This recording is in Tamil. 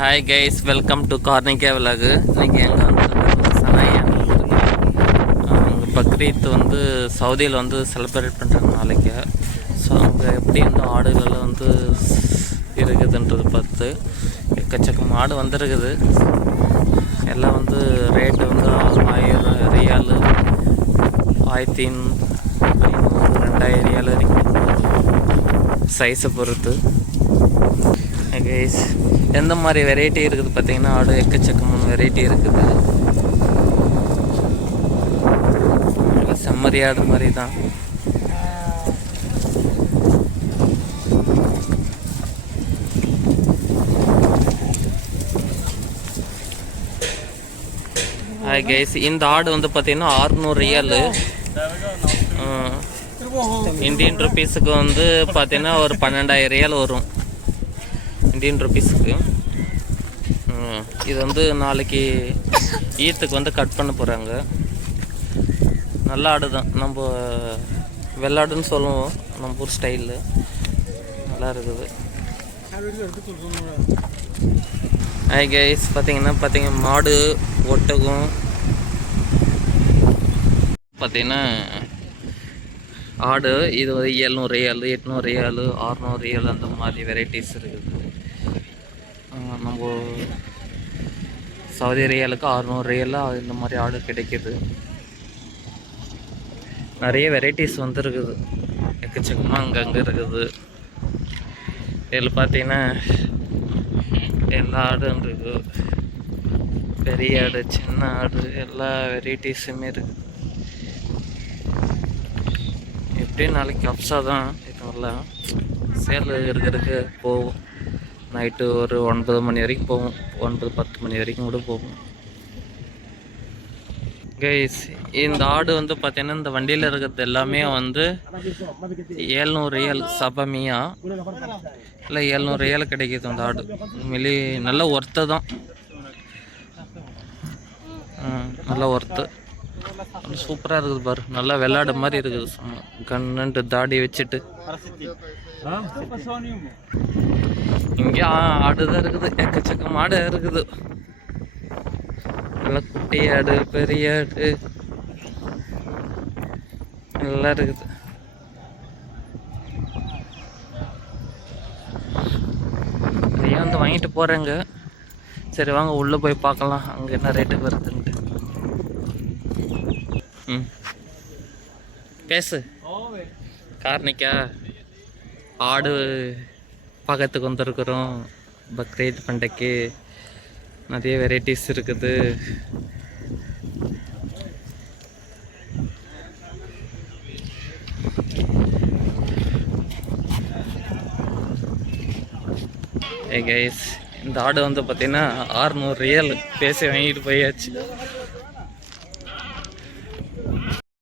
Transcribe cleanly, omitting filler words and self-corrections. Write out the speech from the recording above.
ஹாய் கைஸ், வெல்கம் டு கார்னிகே விலாக். இன்றைக்கி எங்கே வந்து சனாயான் அங்கே பக்ரீத் வந்து சவுதியில் வந்து செலிப்ரேட் பண்ணுறாங்க நாளைக்கு. ஸோ அங்கே எப்படி வந்து ஆடுகளெல்லாம் வந்து இருக்குதுன்றது பார்த்து எக்கச்சக்கம் ஆடு வந்துருக்குது. எல்லாம் வந்து ரேட்டு வந்து 1000 ரியால், 1500, 2000 ரியால் வரைக்கும் சைஸை பொறுத்து. கைஸ், எந்த மாதிரி வெரைட்டி இருக்குது பார்த்தீங்கன்னா, ஆடு எக்கச்சக்கமான வெரைட்டி இருக்குது. செம்மறி ஆடு மாதிரி தான். ஹாய் கைஸ், இந்த ஆடு வந்து பார்த்தீங்கன்னா 600 ரியால், இந்தியன் ருபீஸுக்கு வந்து பார்த்தீங்கன்னா ஒரு 12,000 ரியால் வரும் இந்தியன் ருபீஸுக்கு. இது வந்து நாளைக்கு ஈத்துக்கு வந்து கட் பண்ண போகிறாங்க. நல்ல ஆடு தான், நம்ம வெள்ளாடுன்னு சொல்லுவோம் நம்ம ஊர் ஸ்டைலில். நல்லா இருக்குது. ஹாய் கைஸ், பார்த்தீங்கன்னா மாடு, ஒட்டகம் பார்த்தீங்கன்னா ஆடு இது வந்து 700 ரியால், 800 ரியால், 600 ரியால் அந்த மாதிரி வெரைட்டிஸ் இருக்குது. நம்ம சவுதி ரியாலுக்கு 600 ரியாலாக இந்த மாதிரி ஆடு கிடைக்கிது. நிறைய வெரைட்டிஸ் வந்துருக்குது, எக்கச்சக்கமாக அங்கங்கே இருக்குது. இதில் பார்த்தீங்கன்னா எல்லா ஆடும் இருக்குது. பெரிய ஆடு, சின்ன ஆடு, எல்லா வெரைட்டிஸுமே இருக்குது. எப்படியும் நாளைக்கு அப்ஸா தான் இதெல்லாம் சேல் இருக்கிறதுக்கு போகும். நைட்டு ஒரு 9 மணி வரைக்கும் போகும், 9-10 மணி வரைக்கும் கூட போகும். கைஸ், இந்த ஆடு வந்து பார்த்தீங்கன்னா இந்த வண்டியில் இருக்கிறது எல்லாமே வந்து 700 ரியால் சபமியா இல்லை 700 ரியால் கிடைக்கிது அந்த ஆடு. உண்மையிலே நல்ல ஒர்த்து தான், நல்ல ஒர்த்து. சூப்பராக இருக்குது பாரு, நல்லா வெள்ளாடு மாதிரி இருக்குது. சும்மா கண்ணுன்ட்டு தாடி வச்சுட்டு இங்கே ஆடுதான் இருக்குது, எக்கச்சக்கம் ஆடு இருக்குது. நல்லா குட்டி ஆடு, பெரிய ஆடு நல்லா இருக்குது. நிறைய வந்து வாங்கிட்டு போகிறேங்க. சரி வாங்க உள்ளே போய் பார்க்கலாம் அங்கே என்ன ரேட்டு வருதுன்ட்டு. பேசு கார்னிக்கா. ஆடு பார்க்கறதுக்கு வந்துருக்குறோம். பக்ரீத் பண்டைக்கு நிறைய வெரைட்டிஸ் இருக்குது. கைஸ், இந்த ஆடு வந்து பார்த்தீங்கன்னா 600 ரியால் பேசி வாங்கிட்டு போயாச்சு.